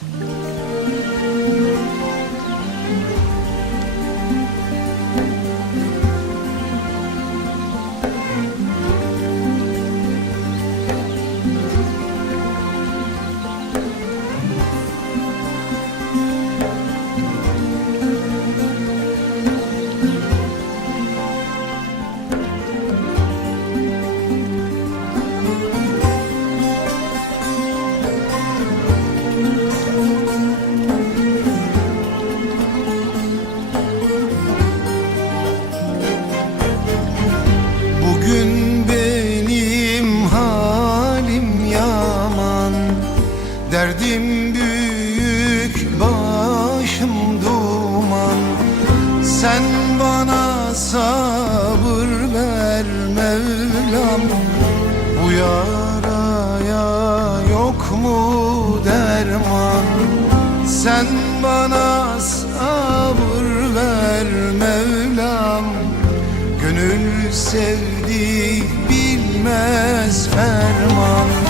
Mm-hmm. Sen bana sabır ver Mevlam. Bu yaraya yok mu derman? Sen bana sabır ver Mevlam. Gönül sevdi bilmez ferman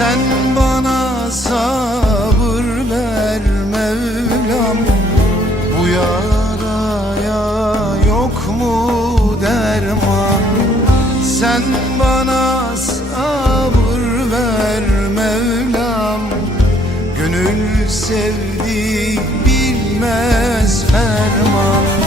Sen bana sabır ver Mevlam. Bu yaraya yok mu derman? Sen bana sabır ver Mevlam. Gönül sevdi bilmez ferman.